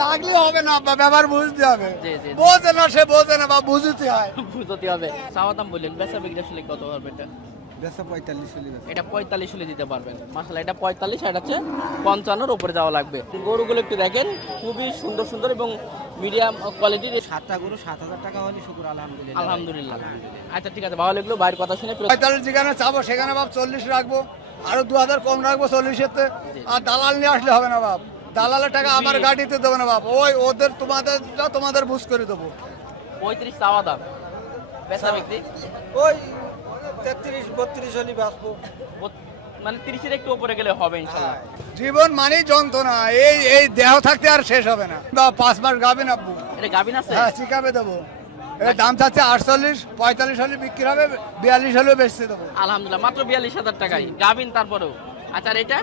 রাগলে হবে না, ব্যাপার বুঝতে হবে। জি জি বোঝে না, সে বোঝে না বা বুঝতে হয়। বুঝতে হবে। চাওয়া দাম বললেন, বেচা বিক্রি আসলে কত হবে এটা? বেচা 45 হলে এটা 45 হলে দিতে পারবেন। মাশাআল্লাহ, এটা 45, এটা হচ্ছে 55-এর উপরে যাওয়া লাগবে। গরুগুলো একটু দেখেন, খুবই সুন্দর সুন্দর এবং মিডিয়াম কোয়ালিটির। 7টা গরু 7,000 টাকা হলে শুকুর আলহামদুলিল্লাহ। আলহামদুলিল্লাহ। আচ্ছা ঠিক আছে, ভালো লাগলো ভাইয়ের কথা শুনে। 45 যেখানে চাবো সেখানে বাপ 40 রাখবো, আরো 2000 কম রাখবো 40-এতে। আর দালাল নিয়ে আসলে হবে না বাপ, দালালের টাকা আমার গাড়িতে দেবো না বাপ, ওই ওদের তোমাদের বুঝ করে দেবো। 35 চাওয়া দাম, বেচা বিক্রি ওই 33-32 হলে বাঁচবো। মানে 30-এর একটু উপরে গেলে হবে ইনশাআল্লাহ। জীবন মানেই যন্ত্রণা, এই দেহ থাকতে আর শেষ হবে না বা 5 মাস গাবেন আব্বু। এটা গাবিন আছে? হ্যাঁ, শিখাবে দেবো। এর দাম চাচ্ছে 48, 45 হলে বিক্রি হবে, 42 হলেও বেচতে দেবো। আলহামদুলিল্লাহ, মাত্র 42,000 টাকায় গাবিন। তারপরেও আচ্ছা, আর এটা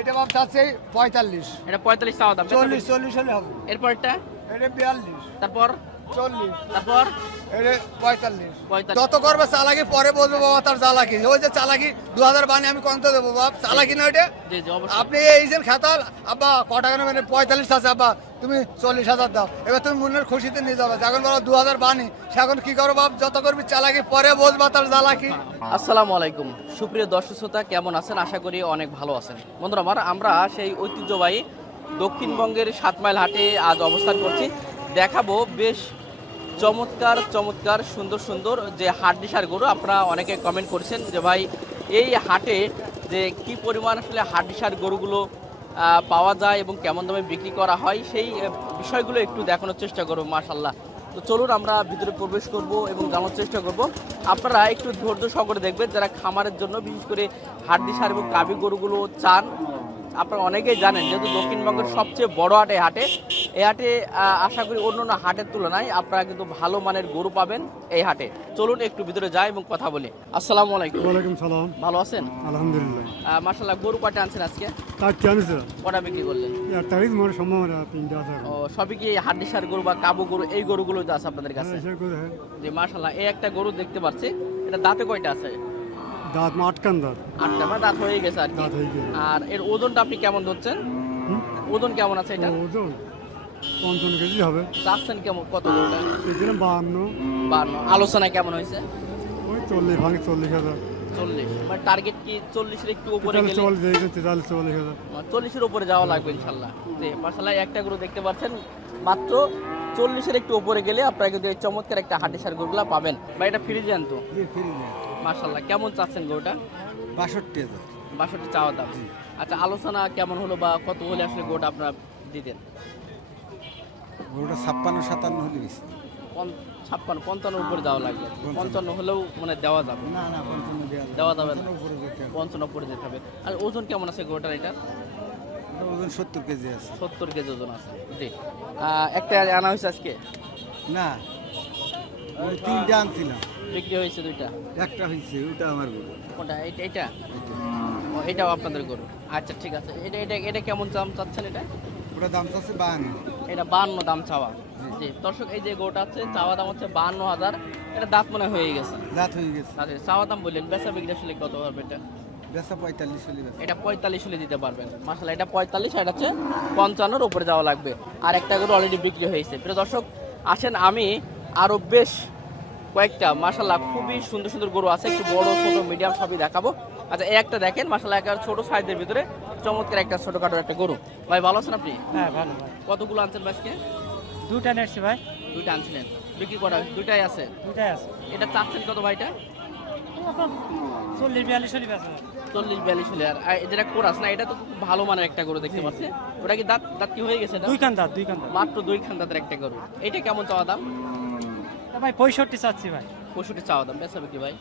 এটা বাপ চাচ্ছে 45, এটা 45 চাওয়া দাম, 40 হলে হবে। এরপরটা এটা 42, তারপর 40, তারপর এটা 45। 45। যত করবে চালাকি পরে বলবো বাবা তার চালাকি। ওই যে চালাকি 2000 বানি আমি কত দেবো বাপ, চালাকি না ওইটা। জি জি অবশ্যই। আপনি এই যে খাতাল আব্বা ক টাকা নেবেন? 45 আছে আব্বা, তুমি 40,000 দাও। এবার তুমি মনের খুশিতে নিয়ে যাবে। যখন বলো 2000 বানি, সেখন কি করো বাপ, যত করবি চালাকি পরে বলবা তার চালাকি। আসসালামু আলাইকুম সুপ্রিয় দর্শক শ্রোতা, কেমন আছেন? আশা করি অনেক ভালো আছেন। বন্ধুরা আমার, আমরা সেই ঐতিহ্যবাহী দক্ষিণবঙ্গের 7 মাইল হাটে আজ অবস্থান করছি। দেখাবো বেশ চমৎকার চমৎকার সুন্দর সুন্দর যে হাড্ডিসার গরু। আপনারা অনেকে কমেন্ট করেছেন যে ভাই এই হাটে যে কি পরিমাণ আসলে হাড্ডিসার গরুগুলো পাওয়া যায় এবং কেমন দামে বিক্রি করা হয়, সেই বিষয়গুলো একটু দেখানোর চেষ্টা করবো। মাশাআল্লাহ, তো চলুন আমরা ভিতরে প্রবেশ করব এবং জানার চেষ্টা করব। আপনারা একটু ধৈর্য সহকারে দেখবেন, যারা খামারের জন্য বিশেষ করে হাড্ডিসার এবং গাভী গরুগুলো চান। আপনারা অনেকেই জানেন যেহেতু দক্ষিণবঙ্গের সবচেয়ে বড় হাট এই হাটে আশা করি অন্য অন্য হাটের তুলনায় আপনারা কিন্তু ভালো মানের গরু পাবেন এই হাটে। চলুন একটু ভিতরে যাই এবং কথা বলি। আসসালামু আলাইকুম। ওয়ালাইকুম সালাম। ভালো আছেন? আলহামদুলিল্লাহ। মাশাআল্লাহ, গরু কয়টা আনছেন আজকে? তার চান্স কটা বিক্রি করলেন? একটা ইজ মোর সম্ভাবনা 3টা আছে। ও, সবই কি হাড্ডিসার গরু বা কাবু গরু, এই গরুগুলো তো আছে আপনাদের কাছে? হ্যাঁ, সেরকম হ্যাঁ। যে মাশাআল্লাহ, এই একটা গরু দেখতে পাচ্ছি, এটা দাঁতে কয়টা আছে? দাঁত মা আটকান দাঁত। 8টা, মানে দাঁত হয়ে গেছে আর কি। দাঁত হয়ে গেছে। আর এর ওজনটা আপনি কেমন ধরছেন? হুম? ওজন কেমন আছে এটা? ওজন 55 কেজি হবে। চাচ্ছেন কেমন, কত গরুটা? এখানে 52, 52। আলোচনায় কেমন হয়েছে? ওই 40 ভাঙে 40,000। 40, মানে টার্গেট কি 40-এর একটু উপরে গেলে? 40,000। 40-এর উপরে যাওয়া লাগবে ইনশাল্লাহ। জি মাশাআল্লাহ, একটা গরু দেখতে পাচ্ছেন, মাত্র 40-এর একটু উপরে গেলে আপনারা কিন্তু এই চমৎকার একটা হাড্ডিসার গরুগুলা পাবেন। বা এটা ফ্রিজিয়ান তো? জি ফ্রি না। মাশাআল্লাহ, কেমন চাচ্ছেন গরুটা? 62,000। 62 চাওয়া দাম। আচ্ছা, আলোচনা কেমন হলো বা কত হলে আসলে গরুটা আপনারা দিতেন? গরুটা 56-57 হলে বেশি। 56-55 উপরে যাওয়া লাগবে। 55 হলেও মানে দেওয়া যাবে? না না 55 দেওয়া যাবে না, 55 উপরে যেতে হবে। 55 উপরে যেতে হবে। আর ওজন কেমন আছে গরুটার? এটা ওটার ওজন 70 কেজি আছে। 70 কেজি ওজন আছে। জি, একটা আনা হয়েছে আজকে? না, ওই 3টা আনছিলাম, বিক্রি হয়েছে 2টা। একটা হয়েছে, ওটা আমার গরু। কোনটা? এটা? ও, এটাও আপনাদের গরু। আচ্ছা ঠিক আছে, এটা কেমন দাম চাচ্ছেন? এটা ওটা দাম চাচ্ছে 52। এটা 52 দাম চাওয়া। জি দর্শক, এই যে গরুটা আছে চাওয়া দাম হচ্ছে 52,000। এটা দাঁত মনে হয়ে গেছে। দাঁত হয়ে গেছে। আচ্ছা, চাওয়া দাম বললেন, বেচা বিক্রি আসলে কত হবে এটা? বেচা 45 হলে বেচা। এটা 45 হলে দিতে পারবেন। মাশাআল্লাহ, এটা 45, এটা হচ্ছে 55-এর উপরে যাওয়া লাগবে। আর একটা গরু অলরেডি বিক্রি হয়েছে। প্রিয় দর্শক আসেন, আমি আরো বেশ কয়েকটা মাশাআল্লাহ খুবই সুন্দর সুন্দর গরু আছে, একটু বড় ছোট মিডিয়াম সবই দেখাবো। আচ্ছা, এই একটা দেখেন মাশাআল্লাহ, একটা ছোট সাইজের ভিতরে চমৎকার একটা ছোটখাটো একটা গরু। ভাই ভালো আছেন আপনি? হ্যাঁ ভালো ভাই। কতগুলো আনছেন আজকে? 2টা নেটছি ভাই। 2টা আনছিলেন, বিক্রি করা 2টাই আছে। 2টাই আছে। এটা চাচ্ছেন কত ভাইটা? এখন 40-42 হলে বেচা। 40-42 হলে। আর যেটা কোরাস না, এটা তো খুব ভালো মানের একটা গরু দেখতে পাচ্ছি। ওটা কি দাঁত দাঁত কি হয়ে গেছে? এটা 2 কান দাঁত। মাত্র 2 খান দাঁতের একটা গরু। এটা কেমন চাওয়া দাম? তা ভাই 65 চাচ্ছি ভাই। 65 চাওয়া দাম, বেচা বিক্রি ভাই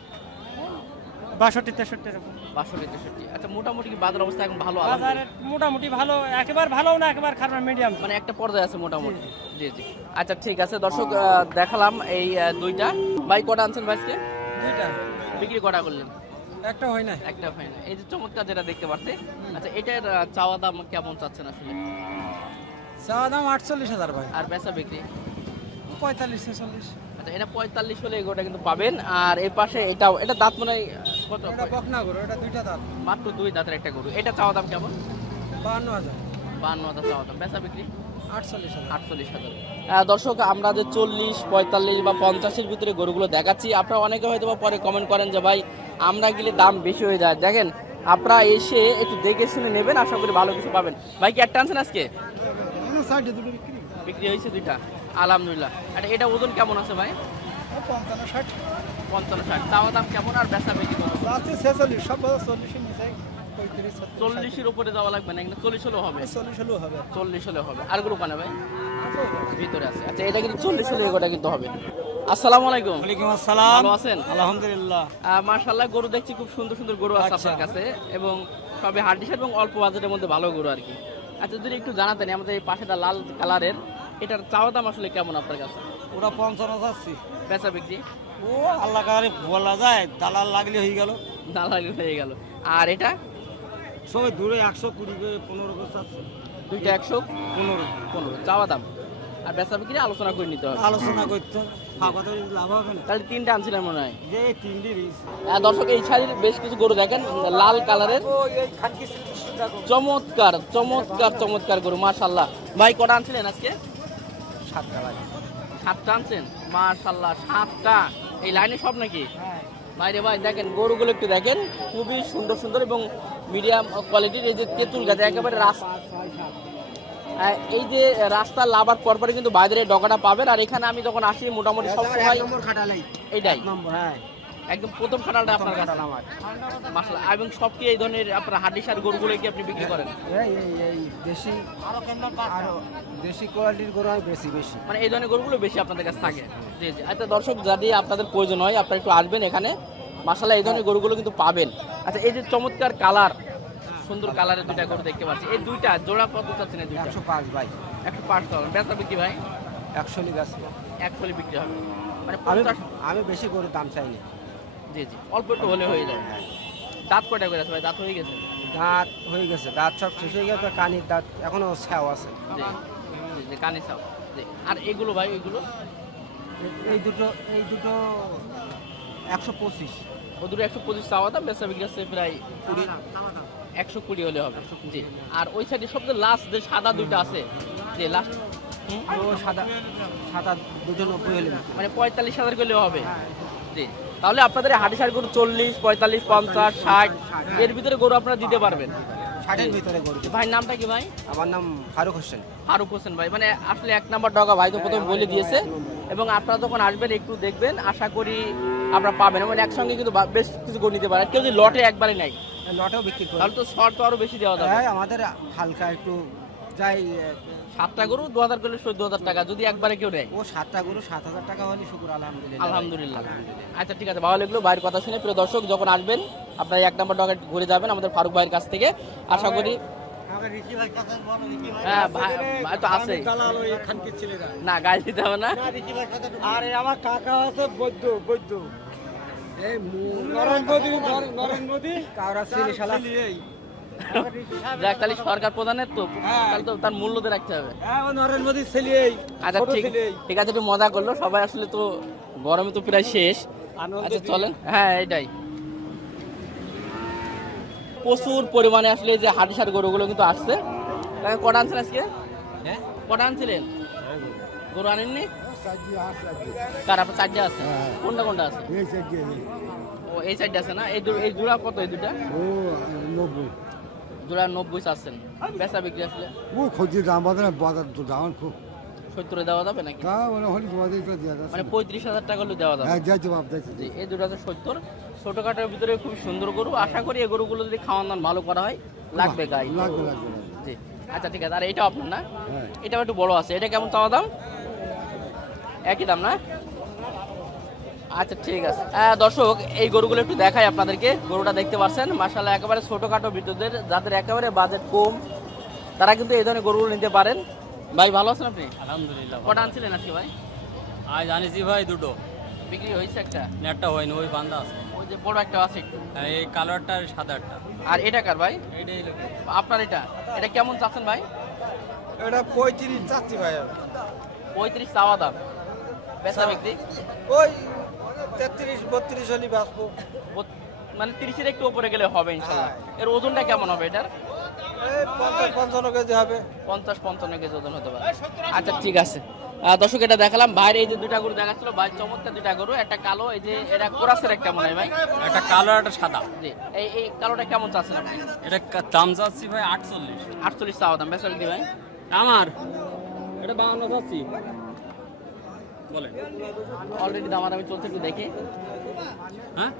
62-63 এরকম। 62-63। আচ্ছা, মোটামুটি কি বাজার অবস্থা এখন ভালো? বাজারে মোটামুটি ভালো, একেবারে ভালো না একেবারে খারাপ, মিডিয়াম। মানে একটা পর্যায়ে আছে মোটামুটি। জি জি। আচ্ছা ঠিক আছে দর্শক, দেখালাম এই 2টা। ভাই কটা আনছেন ভাই আজকে? 2টা। বিক্রি কটা করলেন? একটা হয় না। একটা হয় না। এই যে চমৎকার যেটা দেখতে পাচ্ছি, আচ্ছা এটার চাওয়া দাম কেমন চাচ্ছেন আসলে? চাওয়া দাম 48,000 ভাই। আর বেচা বিক্রি? 45-46। আচ্ছা, এটা 45 হলে এগুলোটা কিন্তু পাবেন। আর এই পাশে এটা দাঁত মনে হয় কত? এটা বকনা গরু, এটা 2টা দাঁত। মাত্র 2 দাঁতের একটা গরু। এটা চাওয়া দাম কেমন? 52,000। 52,000 চাওয়া দাম, বেচা বিক্রি? 48,000। দর্শক, আমরা যে 40, 45 বা 50-এর ভিতরে গরুগুলো দেখাচ্ছি, আপনারা অনেকে হয়তো বা পরে কমেন্ট করেন যে ভাই আমরা গেলে দাম বেশি হয়ে যায়। দেখেন, আপনারা এসে একটু দেখে শুনে নেবেন, আশা করি ভালো কিছু পাবেন। ভাই কি একটা আনছেন আজকে? বিক্রি হয়েছে দুইটা, আলহামদুলিল্লাহ। আর এটা ওজন কেমন আছে ভাই? 55-60। চাওয়া দাম কেমন আর বেচা বিক্রি কত? 40-এর উপরে যাওয়া লাগবে না, 40 হলেও হবে। 40 হলেও হবে। আর গরু কানে ভাই ভিতরে আছে। আচ্ছা, এটা কিন্তু 40 হলে এগোটা কিন্তু হবে। আসসালামু আলাইকুম। ওয়ালাইকুম আসসালাম। ভালো আছেন? আলহামদুলিল্লাহ। মাশাআল্লাহ, গরু দেখছি খুব সুন্দর সুন্দর গরু আছে আপনার কাছে, এবং সবে হাড্ডিসার এবং অল্প বাজেটের মধ্যে ভালো গরু আর কি। আচ্ছা, যদি একটু জানাতেন, আমাদের এই পাশেটা লাল কালারের, এটার চাওয়া দাম আসলে কেমন আপনার কাছে? ওরা 55 যাচ্ছি। বেচা বিক্রি ও আল্লাহ কারে বলা যায়, দালাল লাগলে হয়ে গেল। দালালি হয়ে গেল। আর এটা সবাই দূরে 120 করে 15 করে চাচ্ছে। দুইটা 115 চাওয়া দাম, আর বেচা বিক্রি আলোচনা করে নিতে হবে। আলোচনা করতে ফাঁকাতে লাভ হবে না। তাহলে 3টা আনছিলেন মনে হয়। যে 3টি রিস দর্শক, এই শাড়ির বেশ কিছু গরু দেখেন, লাল কালারের, চমৎকার চমৎকার চমৎকার গরু, মাশাআল্লাহ। ভাই কটা আনছিলেন আজকে? 7টা আনছেন, মাশাআল্লাহ। 7টা এই লাইনে সব নাকি? ভাইরে ভাই, দেখেন গরুগুলো একটু দেখেন, খুবই সুন্দর সুন্দর এবং মিডিয়াম কোয়ালিটির। এই যে তেঁতুল গাছ, একেবারে রাস্তা, এই যে রাস্তা লাভার পরপরে কিন্তু বাইরের ডগাটা পাবেন। আর এখানে আমি যখন আসি মোটামুটি সবসময় এইটাই একদম প্রথম খাটালটা আপনার কাছে আমার মাশাআল্লাহ। এবং সব কি এই ধরনের আপনার হাড্ডিসার গরুগুলো কি আপনি বিক্রি করেন? এই দেশি আরো দেশি কোয়ালিটির গরু হয় বেশি মানে এই ধরনের গরুগুলো বেশি আপনাদের কাছে থাকে? জি জি। আচ্ছা দর্শক, যদি আপনাদের প্রয়োজন হয় আপনারা একটু আসবেন এখানে, মাশাআল্লাহ এই ধরনের গরুগুলো কিন্তু পাবেন। আচ্ছা, এই যে চমৎকার কালার, সুন্দর কালারের দুইটা গরু দেখতে পাচ্ছি, এই দুইটা জোড়া কত চাচ্ছেন? এই দুইটা 105 ভাই। 105 টাকা। বেচা বিক্রি ভাই 100 গাছ। 1 ফলে বিক্রি হবে, মানে আমি 50। আমি বেশি গরুর দাম চাই না। জি জি, অল্প একটু হলে হয়ে যায়। দাঁত কয়টা করে আছে ভাই? দাঁত হয়ে গেছে? দাঁত হয়ে গেছে, দাঁত সব শেষ হয়ে গেছে, কানির দাঁত এখনো ছাও আছে। জি জি জি, কানে চাও। জি। আর এগুলো ভাই, এগুলো এই দুটো 125। ও দুটো 125 চাওয়া দাম, বেচা বিক্রি আছে প্রায় 120 হলে হবে। জি। আর ওই সাইডে সবচেয়ে লাস্ট যে সাদা দুইটা আছে, যে লাস্ট ও সাদা সাদা 290 হলে মানে 45,000 করলেও হবে। জি। তাহলে আপনাদের হাডিসার গরু 40, 45, 50, 60 এর ভিতরে গরু আপনারা দিতে পারবেন। 60-এর ভিতরে গরু। ভাই নামটা কি ভাই? আমার নাম ফারুক হোসেন। ফারুক হোসেন ভাই, মানে আসলে 1 নাম্বার ডগা ভাই তো প্রথমে বলে দিয়েছে। এবং আপনারা যখন আসবেন একটু দেখবেন, আশা করি আপনারা পাবেন। এবং একসঙ্গে কিন্তু বেশ কিছু গরু নিতে পারেন। কেউ যদি লটে একবারে নাই, লটেও বিক্রি করি। তাহলে তো শর্ট তো আরো বেশি দেওয়া যাবে। হ্যাঁ, আমাদের হালকা একটু যাই। 7টা গরু 2000 করলে 14,000 টাকা, যদি একবারে কেউ নেয়। ও 7টা গরু 7,000 টাকা হলে শুকুর আলহামদুলিল্লাহ। আলহামদুলিল্লাহ। আচ্ছা ঠিক আছে, ভালো লাগলো ভাইয়ের কথা শুনে। প্রিয় দর্শক, যখন আসবেন আপনারা 1 নাম্বার ডগা ঘুরে যাবেন আমাদের ফারুক ভাইয়ের কাছ থেকে, আশা করি। হ্যাঁ ভাই তো আছে না, গায়ে দিতে হবে না। আরে আমার কাকা আছে বৈদ্য এই নরেন মোদি কাওরা ছেলে শালা। যাক, তাহলে সরকার প্রধানের তো, তাহলে তো তার মূল্য দিয়ে রাখতে হবে। হ্যাঁ, ও নরেন মোদি ছেলে। আচ্ছা ঠিক আছে, একটু মজা করলো সবাই। আসলে তো গরমে তো প্রায় শেষ। আচ্ছা চলেন। হ্যাঁ এটাই, প্রচুর পরিমাণে আসলে এই যে হাডিসার গরুগুলো কিন্তু আসছে। কটা আনছেন আজকে? কটা আনছিলেন? গরু আনেননি? কার আপনার 4টা আছে? কোনটা কোনটা আছে? ও এই সাইডে আছে না? এই জোড়া কত? এই দুটা জোড়া 90 চাচ্ছেন। বেচা বিক্রি আসলে বাজার দাম খুব 70 দেওয়া যাবে নাকি? মানে 35,000 টাকা হলে দেওয়া যাবে। জি, এই দুটো আছে 70। ছোটখাটোর ভিতরে খুব সুন্দর গরু। আশা করি এই গরুগুলো যদি খাওয়ান দাওয়ান ভালো করা হয়, লাগবে গাই। জি আচ্ছা ঠিক আছে। আর এটাও আপনার না? এটাও একটু বড় আছে। এটা কেমন চাওয়া দাম? একই দাম না? আচ্ছা ঠিক আছে। দর্শক, এই গরুগুলো একটু দেখাই আপনাদেরকে। গরুটা দেখতে পাচ্ছেন, মাশাআল্লাহ একেবারে ছোটখাটো ভিতরদের, যাদের একেবারে বাজেট কম তারা কিন্তু এই ধরনের গরুগুলো নিতে পারেন। ভাই ভালো আছেন আপনি? আলহামদুলিল্লাহ। কটা আনছিলেন আজকে ভাই? আজ আনিছি ভাই দুটো। বিক্রি হয়েছে একটা? নেটটা হয়নি, ওই বান্ধা আছে। ওই যে বড় একটা আছে একটু। এই কালারটা আর সাদাটা। আর এটা কার ভাই? এইটাই লোক। আপনার এটা কেমন চাচ্ছেন ভাই? এটা 35 চাচ্ছি ভাই। 35 চাওয়া দাম, বেচা বিক্রি ওই 33-32 হলি বাঁচবো। মানে 30-এর একটু উপরে গেলে হবে ইনশাআল্লাহ। এর ওজনটা কেমন হবে এটার? এই 50-55 কেজি হবে। 50-55 কেজি ওজন হতে পারে। আচ্ছা ঠিক আছে। দর্শক এটা দেখালাম ভাইয়ের এই যে দুইটা গরু দেখাচ্ছিল, ভাই চমৎকার দুইটা গরু, একটা কালো, এই যে এটা কোরাসের একটা মনে হয় ভাই। একটা কালো একটা সাদা। জি, এই কালোটা কেমন চাচ্ছেন আপনি? এটা দাম চাচ্ছি ভাই 48। 48 চাওয়া দাম, বেচা বিক্রি ভাই? আমার এটা 52 চাচ্ছি। বলেন অলরেডি দামাদামি চলছে, একটু দেখি। হ্যাঁ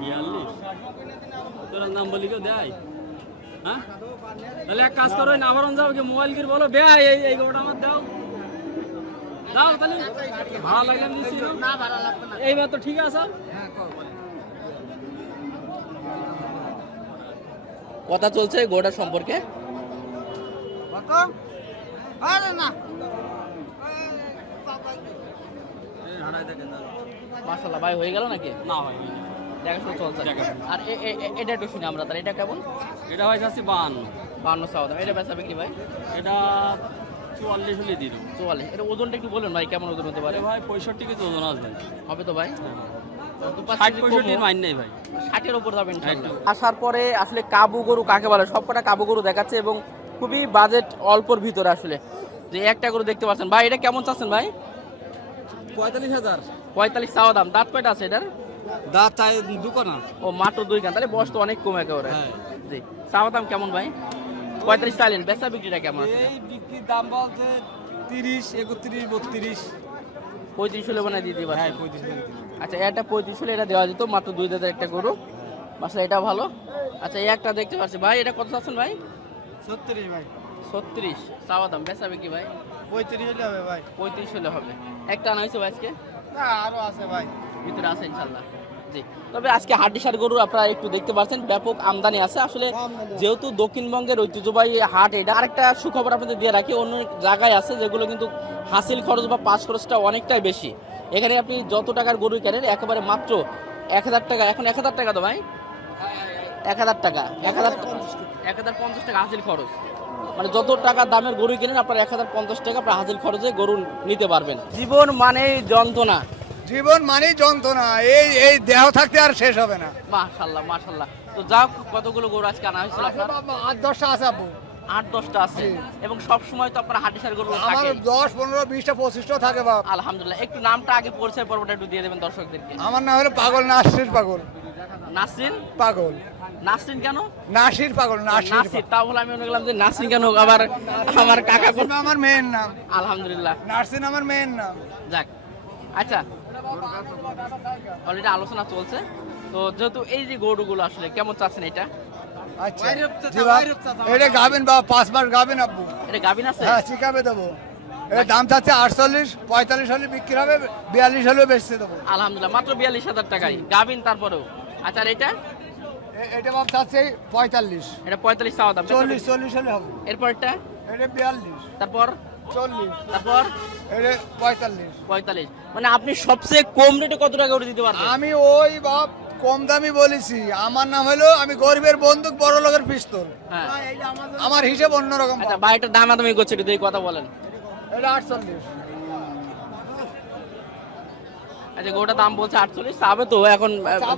42 তোর নাম বলি কেউ দেয়? হ্যাঁ তাহলে এক কাজ করো, নাভারণ যাও কি মোবাইল কি বলো বে এই গোটা আমার দাও দাও, তাহলে ভাড়া লাগলে আমি দিচ্ছি না। ভাড়া লাগবে না, এইবার তো ঠিক আছে। কথা চলছে গোটা সম্পর্কে। মাশাআল্লাহ ভাই, হয়ে গেল নাকি? না ভাই দেখাশোনা চলছে। আর এটা একটু শুনি আমরা, তার এটা কেমন? এটা ভাই যাচ্ছি 52। 52 চাওয়া দাম। এটা বেচা বিক্রি ভাই? এটা 44 হলে দিয়ে দেবো। 44। এটা ওজনটা একটু বলুন ভাই, কেমন ওজন হতে পারে? ভাই 65 কেজি ওজন আছে ভাই। হবে তো ভাই? 60-65 মাইন নেই ভাই। 60-এর উপর যাবেন ইনশাআল্লাহ। আসার পরে আসলে কাবু গরু কাকে বলে, সবকটা কাবু গরু দেখাচ্ছে এবং খুবই বাজেট অল্পর ভিতরে আসলে। যে একটা গরু দেখতে পাচ্ছেন ভাই, এটা কেমন চাচ্ছেন ভাই? 45,000 45 চাওয়া দাম। দাঁত কয়টা আছে এটার? দাঁত চাই দুকানা। ও মাত্র 2 কান, তাহলে বয়স তো অনেক কম একেবারে। হ্যাঁ। জি, চাওয়া দাম কেমন ভাই? 45 চাইলেন, বেচা বিক্রিটা কেমন আছে? এই বিক্রির দাম বলছে 30, 31, 32। 35 হলে বানাই দিয়ে দিবা? হ্যাঁ 35। আচ্ছা, এটা 35 হলে এটা দেওয়া যেত, মাত্র 2 দাঁতের একটা গরু। মাশাআল্লাহ, এটা ভালো। আচ্ছা, এই একটা দেখতে পাচ্ছি ভাই, এটা কত চাচ্ছেন ভাই? 36 ভাই। 36 চাওয়া দাম, বেচা বিক্রি ভাই? 35 হলে হবে ভাই। 35 হলে হবে। একটা আনা হয়েছে ভাই আজকে? না আরো আছে ভাই। ভিতরে আছে ইনশাল্লাহ। জি, তবে আজকে হাটডিসার গরু আপনারা একটু দেখতে পাচ্ছেন, ব্যাপক আমদানি আছে আসলে। যেহেতু দক্ষিণবঙ্গের ঐতিহ্যবাহী হাট এটা, আরেকটা সুখবর আপনাদের দিয়ে রাখি, অন্য জায়গায় আছে যেগুলো কিন্তু হাসিল খরচ বা পাস খরচটা অনেকটাই বেশি। এখানে আপনি যত টাকার গরু কেনেন একেবারে মাত্র 1000 টাকা। এখন 1000 টাকা তো ভাই? 1000 টাকা, 1050 টাকা হাসিল খরচ। মানে যত টাকা দামের গরু কিনেন আপনার 1050 টাকা আপনার হাসিল খরচে গরু নিতে পারবেন। জীবন মানেই যন্ত্রণা। জীবন মানেই যন্ত্রণা, এই দেহ থাকতে আর শেষ হবে না। মাশাআল্লাহ মাশাআল্লাহ। তো যাও, কতগুলো গরু আজকে আনা হয়েছিল আপনার? 8-10টা আছে আপু। 8-10টা আছে। এবং সব সময় তো আপনার হাটডিসার গরু আমার থাকে? 10, 15, 20টা 25টা থাকে বাপ। আলহামদুলিল্লাহ। একটু নামটা আগে পরিচয় পর্বটা একটু দিয়ে দেবেন দর্শকদেরকে। আমার নাম হলো পাগল নাসির পাগল। নাসরিন? পাগল নাসরিন কেন? নাসির পাগল, নাসির নাসির, তাহলে আমি মনে করলাম যে নাসরিন কেন আবার আমার কাকা কোন। নাসির আমার মেয়ের নাম। আলহামদুলিল্লাহ, নাসির আমার মেয়ের নাম। যাক। আচ্ছা, অলরেডি আলোচনা চলছে। তো যেহেতু এই যে গরুগুলো আসলে কেমন চাচ্ছেন এটা? আচ্ছা জি বাপ, এটা গাবেন বাপ, 5 মাস গাবেন আপু। এটা গাভিন আছে? হ্যাঁ, শিখাবে দেবো। এর দাম চাচ্ছে 48, 45 হলে বিক্রি হবে, 42 হলেও বেচতে দেবো। আলহামদুলিল্লাহ, মাত্র 42,000 টাকায় গাভিন তারপরেও। আচ্ছা, আর এটা? এটা বাপ চাচ্ছে 45, এটা 45 চাওয়া দাম। 40 হলে হবে। এরপরটা? এটা 42, তারপর? 40, তারপর? এটা 45। 45। মানে আপনি সবচেয়ে কম রেটে কত টাকা করে দিতে পারবেন? আমি ওই বাপ কম দামি বলেছি। আমার নাম হলো, আমি গরিবের বন্দুক, বড় লোকের পিস্তল। হ্যাঁ। আমার হিসেব অন্যরকম। আচ্ছা, ভাইটার দামাদামি করছে, একটু দেখি কথা বলেন। এটা 48। আচ্ছা, গোটা দাম বলছে 48, চাবে তো এখন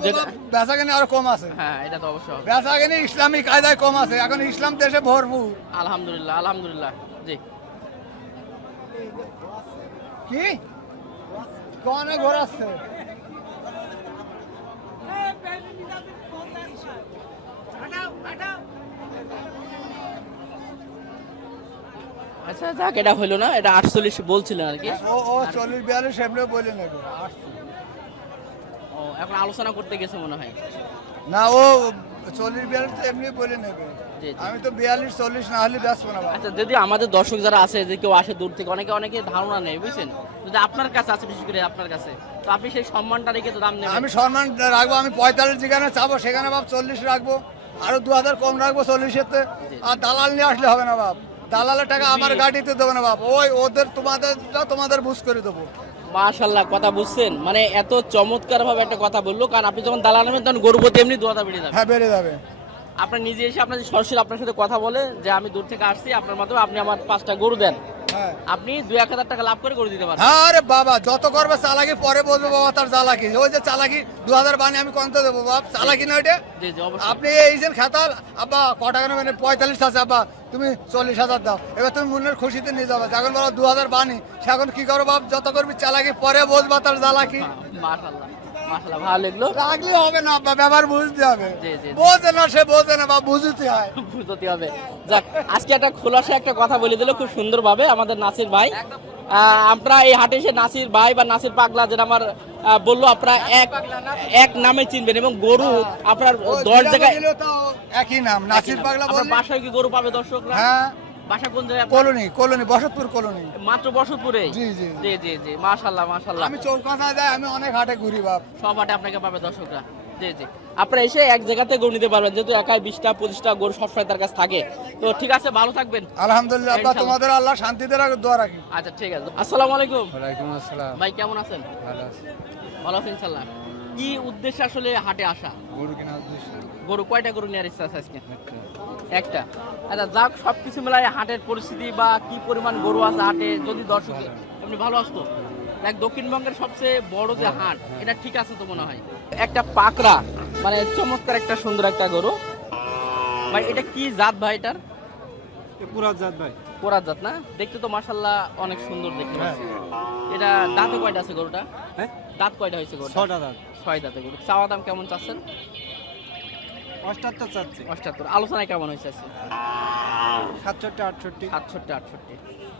যেটা। বেচা কেনে আরো কম আছে। হ্যাঁ, এটা তো অবশ্যই হবে। বেচা কেনে ইসলামী কায়দায় কম আছে, এখন ইসলাম দেশে ভরপুর। আলহামদুলিল্লাহ আলহামদুলিল্লাহ। জি, কি কোনে ঘর আছে? আচ্ছা যাক, এটা হলো না, এটা 48 বলছিলেন আর কি। ও 40-42 এমনি বলে নেবে। ও, এখন আলোচনা করতে গেছে মনে হয়। না, ও 40-42 তো এমনি বলে নেবে। জি, জি। আমি তো 42-40 না হলে বেচবো না বাবা। আচ্ছা, যদি আমাদের দর্শক যারা আছে, যে কেউ আসে দূর থেকে, অনেকে ধারণা নেই বুঝছেন, যদি আপনার কাছে আছে, বিশেষ করে আপনার কাছে, তো আপনি সেই সম্মানটা রেখে তো দাম নেবেন। আমি সম্মান রাখবো, আমি 45 যেখানে চাবো সেখানে বাপ 40 রাখবো, আরো 2000 কম রাখবো 40-এতে। আর দালাল নিয়ে আসলে হবে না বাপ, দালালের টাকা আমার গাড়িতে দেবো না বাপ, ওই ওদের তোমাদের বুঝ করে দেবো। মাশাআল্লাহ, কথা বুঝছেন, মানে এত চমৎকার ভাবে একটা কথা বললো। কারণ আপনি যখন দালাল নেবেন তখন গরুপতি এমনি 2000 বেড়ে যাবে। হ্যাঁ, বেড়ে যাবে। আপনার নিজে এসে আপনার সরাসরি আপনার সাথে কথা বলে যে আমি দূর থেকে আসছি, আপনার মাধ্যমে আপনি আমার 5টা গরু দেন, হ্যাঁ। আপনি 2-1 টাকা লাভ করে গরু দিতে পারবেন। হ্যাঁ আরে বাবা যত করবে চালাকি পরে বলবো বাবা তার চালাকি ওই যে চালাকি 2000 বানি আমি কত দেবো বাপ চালাকি না ওইটা জি জি অবশ্যই। আপনি এই যে খেতাল আব্বা ক টাকা নেবেন 45 আছে আব্বা তুমি 40,000 দাও এবার তুমি মনের খুশিতে নিয়ে যাবে যখন বলো 2000 বানি সে এখন কি করো বাপ যত করবি চালাকি পরে বলবা তার চালাকি মাশাআল্লাহ মাশাআল্লাহ ভালো লাগলো। রাগলে হবে না আব্বা ব্যাপার বুঝতে হবে জি, জি, জি। বোঝে না সে বোঝে না বাপ বুঝতে হয় বুঝতে হবে। যাক আজকে একটা খোলাসা একটা কথা বলে দিল খুব সুন্দরভাবে আমাদের নাসির ভাই। আমরা এই হাটে এসে নাসির ভাই বা নাসির পাগলা যেটা আমার বললো আপনারা এক নামে চিনবেন এবং গরু আপনার 10 জায়গায় একই নাম নাসির পাগলা আপনার বললি বাসায় কি গরু পাবে দর্শকরা? হ্যাঁ বাসা কোন জায়গায় আপনার? কলোনি বসতপুর কলোনি মাত্র বসতপুরে। জি, জি। জি জি জি মাশাআল্লাহ মাশাআল্লাহ। আমি চৌকাছায় যাই আমি অনেক হাটে ঘুরি বাপ সব হাটে আপনাকে পাবে দর্শকরা। জি জি আপনারা এসে এক জায়গাতে গরু নিতে পারবেন যেহেতু একাই 20টা 25টা গরু সবসময় তার কাছে থাকে। তো ঠিক আছে ভালো থাকবেন। আলহামদুলিল্লাহ আব্বা ইনশাআল্লাহ। তোমাদের আল্লাহ শান্তিতে রাখুক দোয়া রাখি আচ্ছা ঠিক আছে আসসালামু আলাইকুম। ওয়ালাইকুম আসসালাম। ভাই কেমন আছেন? ভালো আছি। ভালো আছেন ইনশাআল্লাহ। কি উদ্দেশ্যে আসলে হাটে আসা? গরু কেনা উদ্দেশ্য গরু কয়টা গরু নেওয়ার ইচ্ছা আছে আজকে? একটা। আচ্ছা যাক সবকিছু মিলাই হাটের পরিস্থিতি বা কি পরিমাণ গরু আছে হাটে যদি দর্শক আপনি ভালো আসতো দেখ দক্ষিণবঙ্গের সবচেয়ে বড় যে হাট এটা ঠিক আছে তো মনে হয় একটা পাকড়া মানে চমৎকার একটা সুন্দর একটা গরু ভাই এটা কি জাত ভাই এটার? পুরা জাত ভাই। কোরাত জাত না দেখতে তো মাশাআল্লাহ অনেক সুন্দর দেখতে পাচ্ছি এটা দাঁতে কয়টা আছে গরুটা? হ্যাঁ দাঁত কয়টা হয়েছে গরুটা? 6টা দাঁত। 6 দাঁতে গরু চাওয়া দাম কেমন চাচ্ছেন? 78 চাচ্ছি। 78 আলোচনায় কেমন হয়েছে আজকে? 67 68 68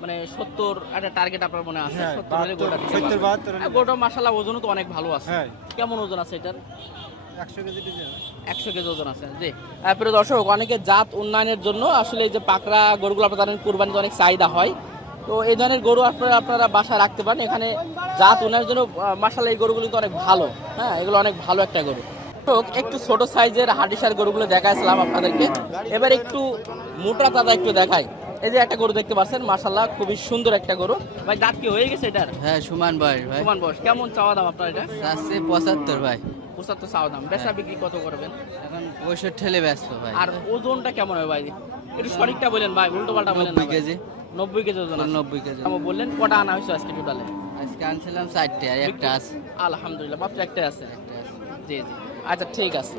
মানে 70 একটা টার্গেট আপনার মনে আছে? হ্যাঁ 70 হলে গোটা দিতে 70 পারবেন। 72 গোটা মাশাআল্লাহ ওজনও তো অনেক ভালো আছে। হ্যাঁ কেমন ওজন আছে এটার? 100 কেজি ডিজেল 100 কেজি ওজন আছে। জি প্রিয় দর্শক অনেকে জাত উন্নয়নের জন্য আসলে এই যে পাকড়া গরুগুলো আপনারা জানেন কুরবানিতে অনেক চাহিদা হয় তো এই ধরনের গরু আপনারা বাসায় রাখতে পারেন এখানে জাত উন্নয়নের জন্য মাশাআল্লাহ এই গরুগুলো তো অনেক ভালো হ্যাঁ এগুলো অনেক ভালো একটা গরু একটু ছোট সাইজের হাডিসার গরুগুলো দেখাইছিলাম আপনাদেরকে এবার একটু মোটা তাজা একটু দেখাই এই যে একটা গরু দেখতে পাচ্ছেন মাশাআল্লাহ খুবই সুন্দর একটা গরু ভাই দাঁত কি হয়ে গেছে এটার? হ্যাঁ সমান বয়স ভাই সমান বয়স কেমন চাওয়া দাম আপনার এটা? চাচ্ছে 75 ভাই 75 চাওয়া দাম বেচা বিক্রি কত করবেন? এখন 65 ঠেলে ব্যস্ত ভাই আর ওজনটা কেমন হবে ভাই একটু সঠিকটা বলেন ভাই উল্টো পাল্টা বলেন 90 কেজি 90 কেজি ওজন আছে। 90 কেজি আমি বললেন কটা আনা হয়েছে আজকে টোটালে? আজকে আনছিলাম 4টে আর একটা আছে আলহামদুলিল্লাহ মাত্র একটাই আছে একটা আছে। জি জি আচ্ছা ঠিক আছে